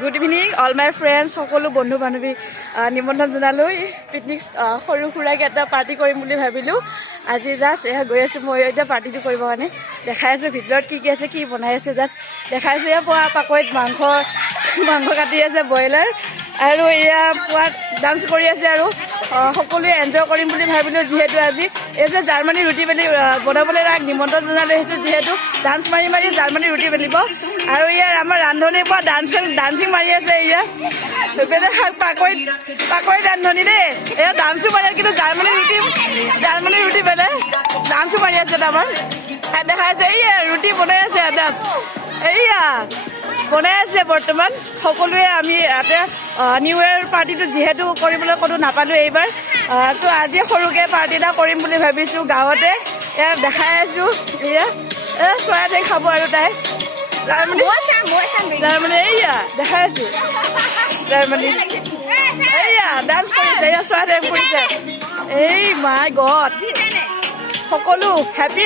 good evening all my friends সকলো বন্ধু বান্ধৱী নিমন্ত্ৰণ জনালোঁ পিকনিক সৰু সুৰাকৈ এটা পাৰ্টি কৰিম বুলি ভাবিলোঁ আজি জাষ্ট এয়া গৈ আছোঁ মই এতিয়া পাৰ্টিটো কৰিবৰ কাৰণে দেখাই আছোঁ ভিতৰত কি আছে কি বনাই আছে জাষ্ট দেখাই আছোঁ এয়া পোৱা পাকৈত মাংস কাটি আছে ব্ৰইলাৰ আৰু এয়া পোৱাত ডান্স কৰি আছে আৰু সকলোৱে এনজয় কৰিম বুলি ভাবিলোঁ যিহেতু আজি এই যে জাৰ্মানী ৰুটি বেলি বনাবলৈ তাক নিমন্ত্ৰণ জনালৈ আহিছোঁ যিহেতু ডান্স মাৰি মাৰি জাৰ্মানী ৰুটি বেলিব আৰু ইয়াৰ আমাৰ ৰান্ধনিৰ পৰা ডান্সিং মাৰি আছে এয়া সেইপিনে পাকৈত ৰান্ধনি দেই এয়া ডান্সো মাৰি আছে কিন্তু জাৰ্মানী ৰুটি বেলে ডান্সো মাৰি আছে তাৰমান দেখাই আছে এইয়া ৰুটি বনাই আছে জাষ্ট এইয়া বনাই আছে বৰ্তমান সকলোৱে আমি ইয়াতে নিউ ইয়েৰ পাৰ্টিটো যিহেতু কৰিবলৈ ক'তো নাপালোঁ এইবাৰ তো আজি সৰুকৈ পাৰ্টি এটা কৰিম বুলি ভাবিছোঁ গাঁৱতে এয়া দেখাই আছোঁ এয়া চৰাইতে খাব আৰু তাই জাৰ্মানী এইয়া দেখাই আছোঁ জাৰ্মানী এইয়া ডান্স কৰিছে এয়া চৰাইতে কৰিছে এই মাই গড সকলো হেপী